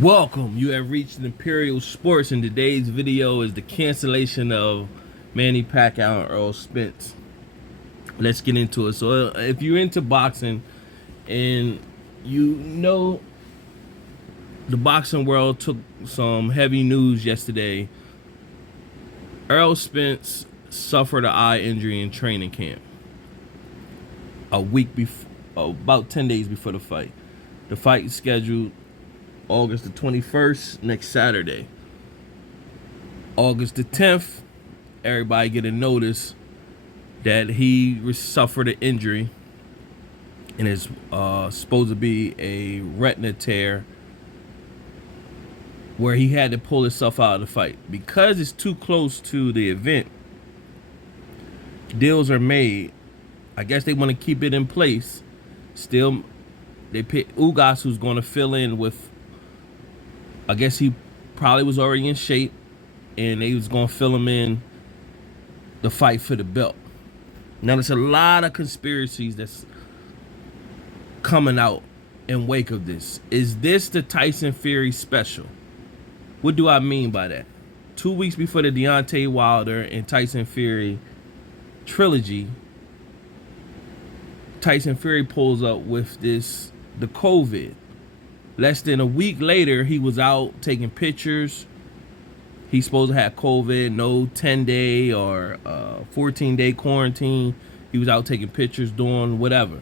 Welcome, you have reached Imperial Sports, and today's video is the cancellation of Manny Pacquiao and Earl Spence. Let's get into it. So if you're into boxing and you know the boxing world took some heavy news yesterday, Earl Spence suffered an eye injury in training camp a week before, about 10 days before the fight. The fight is scheduled August the 21st, next Saturday. August the 10th, everybody get a notice that he suffered an injury and it's supposed to be a retina tear where he had to pull himself out of the fight. Because it's too close to the event, deals are made. I guess they want to keep it in place. Still, they pick Ugas, who's going to fill in with, I guess he probably was already in shape, and they was going to fill him in the fight for the belt. Now, there's a lot of conspiracies that's coming out in wake of this. Is this the Tyson Fury special? What do I mean by that? 2 weeks before the Deontay Wilder and Tyson Fury trilogy, Tyson Fury pulls up with the COVID. Less than a week later, he was out taking pictures. He's supposed to have COVID, no 10-day or 14-day quarantine. He was out taking pictures, doing whatever.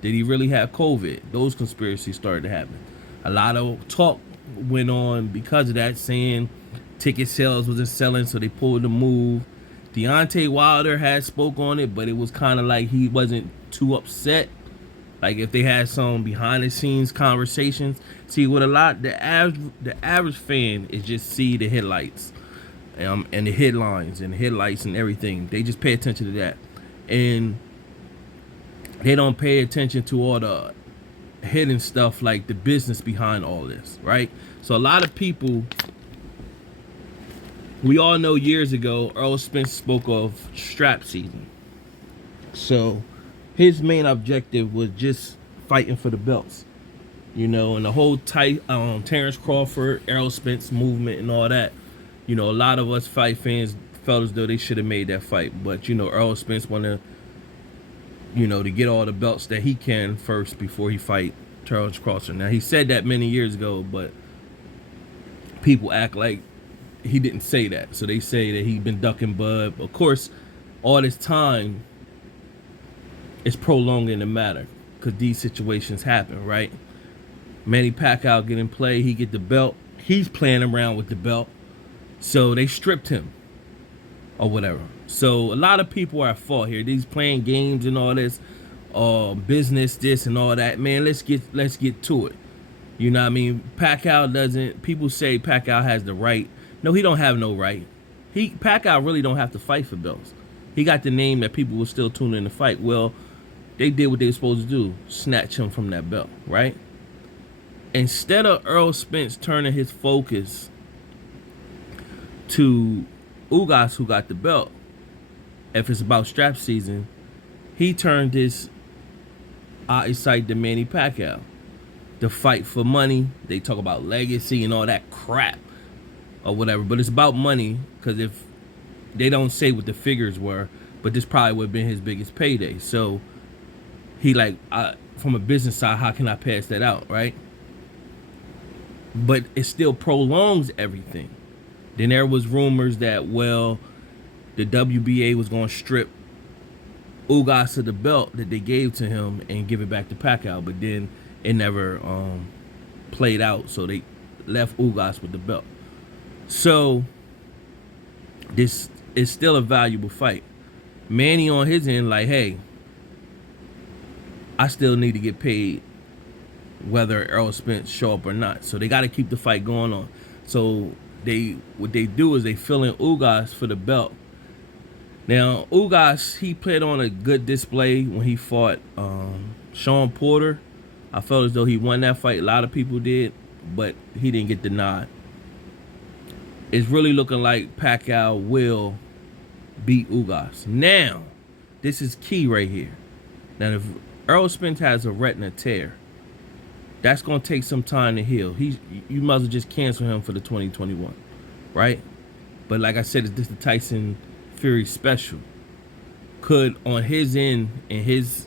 Did he really have COVID? Those conspiracies started to happen. A lot of talk went on because of that, saying ticket sales wasn't selling, so they pulled the move. Deontay Wilder had spoke on it, but it was kind of like he wasn't too upset. Like if they had some behind the scenes conversations. See, what the average fan is just see the headlights, and the headlines and the headlights and everything. They just pay attention to that, and they don't pay attention to all the hidden stuff, like the business behind all this, right? So a lot of people, we all know years ago, Earl Spence spoke of strap season. So his main objective was just fighting for the belts, and the whole Terrence Crawford, Errol Spence movement and all that. A lot of us fight fans felt as though they should have made that fight, but Errol Spence wanted, to get all the belts that he can first before he fight Terrence Crawford. Now, he said that many years ago, but people act like he didn't say that, so they say that he'd been ducking Bud. Of course, all this time, it's prolonging the matter because these situations happen, right? Manny Pacquiao get in play, he get the belt, he's playing around with the belt, so they stripped him or whatever. So a lot of people are at fault here. These playing games and all this, business, this and all that. Man, let's get to it. You know what I mean? Pacquiao doesn't. People say Pacquiao has the right. No, he don't have no right. Pacquiao really don't have to fight for belts. He got the name that people will still tune in to fight. Well, they did what they were supposed to do, snatch him from that belt, right? Instead of Earl Spence turning his focus to Ugas, who got the belt, if it's about strap season, he turned his eyesight to Manny Pacquiao. The fight for money, they talk about legacy and all that crap or whatever, but it's about money, because if they don't say what the figures were, but this probably would have been his biggest payday. So he from a business side, how can I pass that out, right? But it still prolongs everything. Then there was rumors that, well, the WBA was going to strip Ugas of the belt that they gave to him and give it back to Pacquiao, but then it never played out, so they left Ugas with the belt. So this is still a valuable fight. Manny on his end, like, hey, I still need to get paid whether Errol Spence show up or not. So they got to keep the fight going on. So what they do is they fill in Ugas for the belt. Now, Ugas, he played on a good display when he fought Sean Porter. I felt as though he won that fight. A lot of people did, but he didn't get the nod. It's really looking like Pacquiao will beat Ugas. Now, this is key right here. Now, if Earl Spence has a retina tear, That's gonna take some time to heal. You might as well just cancel him for the 2021, right? But like I said, it's just the Tyson Fury special. Could on his end and his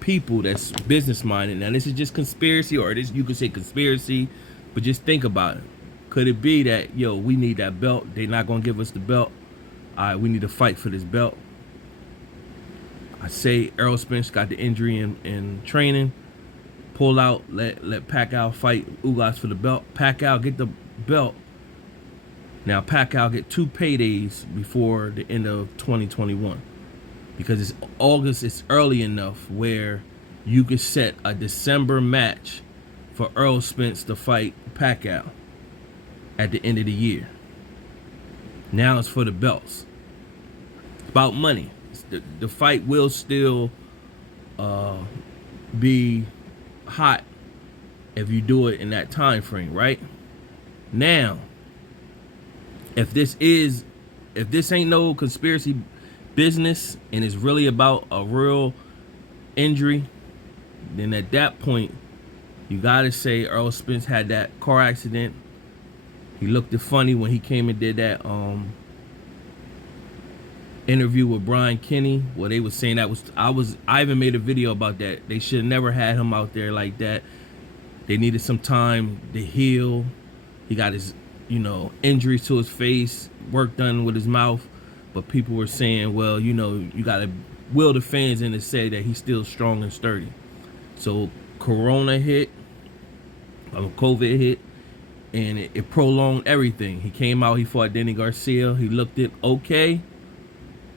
people that's business minded. Now this is just conspiracy, or this you could say conspiracy, but just think about it. Could it be that we need that belt? They're not gonna give us the belt. All right, we need to fight for this belt. I say Errol Spence got the injury in training. Pull out, let Pacquiao fight Ugas for the belt. Pacquiao get the belt. Now Pacquiao get 2 paydays before the end of 2021. Because it's August, it's early enough where you could set a December match for Errol Spence to fight Pacquiao at the end of the year. Now it's for the belts. It's about money. The fight will still be hot if you do it in that time frame, right? Now, if this ain't no conspiracy business and it's really about a real injury, then at that point you gotta say Errol Spence had that car accident. He looked funny when he came and did that interview with Brian Kenny, where they was saying I even made a video about that. They should have never had him out there like that. They needed some time to heal. He got his injuries to his face, work done with his mouth. But people were saying, well, you got to will the fans in to say that he's still strong and sturdy. So Corona hit, COVID hit, and it prolonged everything. He came out, he fought Danny Garcia. He looked it okay,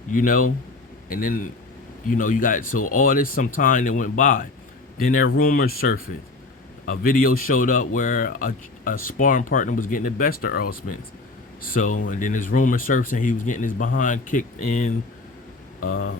and then, you got, so all this some time that went by. Then there rumors surfaced. A video showed up where a sparring partner was getting the best of Errol Spence. So, and then there's rumors surfacing he was getting his behind kicked in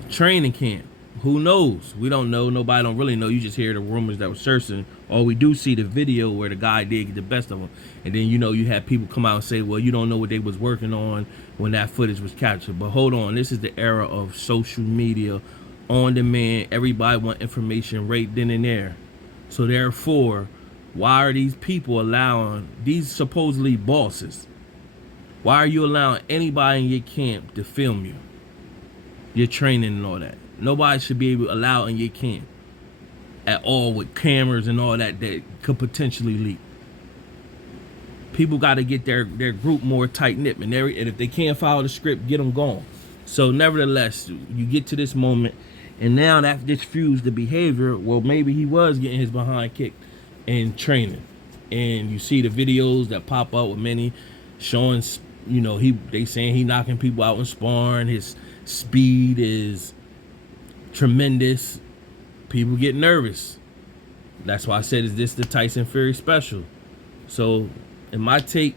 training camp. Who knows? We don't know. Nobody don't really know. You just hear the rumors that were surfacing. Or we do see the video where the guy did get the best of him. And then, you had people come out and say, well, you don't know what they was working on when that footage was captured. But hold on. This is the era of social media, on demand. Everybody want information right then and there. So therefore, why are these people allowing these supposedly bosses? Why are you allowing anybody in your camp to film you? Your training and all that. Nobody should be able to allow in your camp at all with cameras and all that could potentially leak. People got to get their group more tight-knit, and if they can't follow the script, get them gone. So nevertheless, you get to this moment, and now that just fused the behavior. Well, maybe he was getting his behind kicked in training. And you see the videos that pop up with many showing, they saying he knocking people out in sparring. His speed is tremendous. People get nervous. That's why I said, is this the Tyson Fury special? So in my take,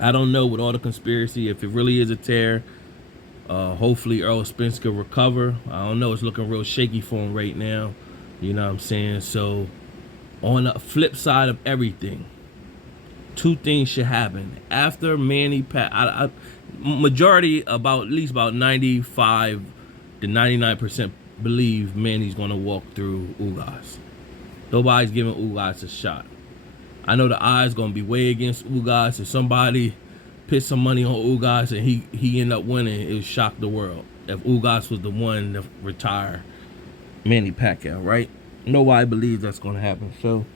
I don't know with all the conspiracy if it really is a tear. Hopefully Errol Spence could recover. I don't know. It's looking real shaky for him right now. You know what I'm saying? So on the flip side of everything, 2 things should happen after Manny majority, at least about 95 to 99% believe Manny's gonna walk through Ugas. Nobody's giving Ugas a shot. I know the odds gonna be way against Ugas. If somebody put some money on Ugas and he end up winning, it would shock the world. If Ugas was the one to retire Manny Pacquiao, right? Nobody believes that's gonna happen. So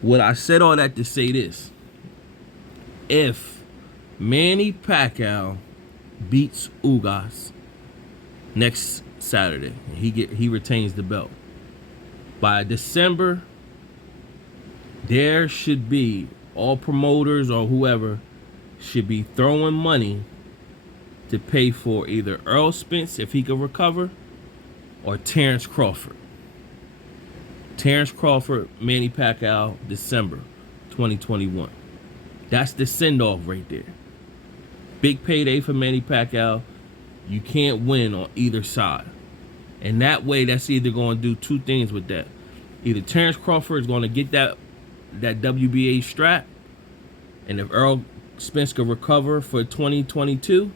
what I said all that to say this: if Manny Pacquiao beats Ugas next Saturday, he retains the belt, by December there should be, all promoters or whoever should be throwing money to pay for either Errol Spence if he could recover, or Terrence Crawford. Terrence Crawford, Manny Pacquiao, December 2021. That's the send-off right there. Big payday for Manny Pacquiao. You can't win on either side. And that way, that's either going to do 2 things with that. Either Terrence Crawford is going to get that WBA strap, and if Errol Spence could recover for 2022,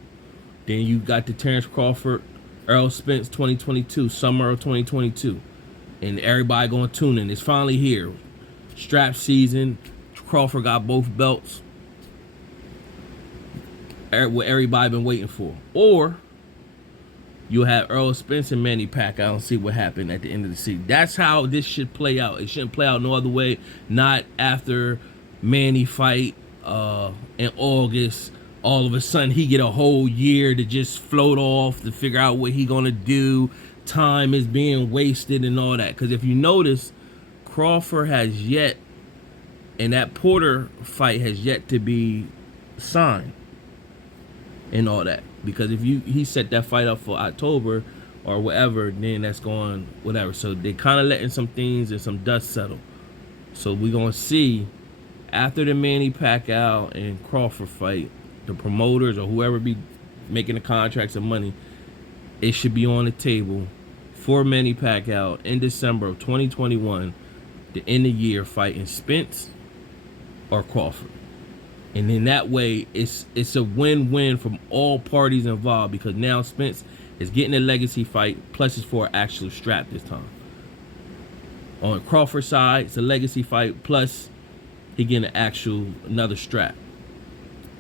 then you got the Terrence Crawford, Errol Spence 2022, summer of 2022. And everybody going to tune in. It's finally here. strap season. Crawford got both belts. What everybody been waiting for. Or you'll have Earl Spence and Manny Pacquiao and see what happened at the end of the season. That's how this should play out. It shouldn't play out no other way. Not after Manny fight in August. All of a sudden he get a whole year to just float off to figure out what he gonna do. Time is being wasted and all that. Because if you notice, Crawford has yet, and that Porter fight has yet to be signed and all that. Because if he set that fight up for October or whatever, then that's going whatever. So they kind of letting some things and some dust settle. So we're gonna see after the Manny Pacquiao and Crawford fight, the promoters or whoever be making the contracts and money, it should be on the table for Manny Pacquiao in December of 2021 to end the year fighting Spence or Crawford. And then that way, it's a win-win from all parties involved, because now Spence is getting a legacy fight, plus it's for an actual strap this time. On Crawford's side, it's a legacy fight, plus he getting another strap.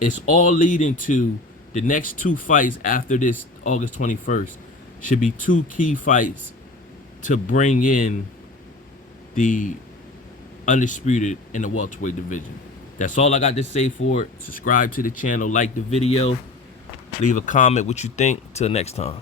It's all leading to the next two fights after this August 21st should be two key fights to bring in the undisputed in the welterweight division. That's all I got to say for it. Subscribe to the channel, like the video, leave a comment what you think. Till next time.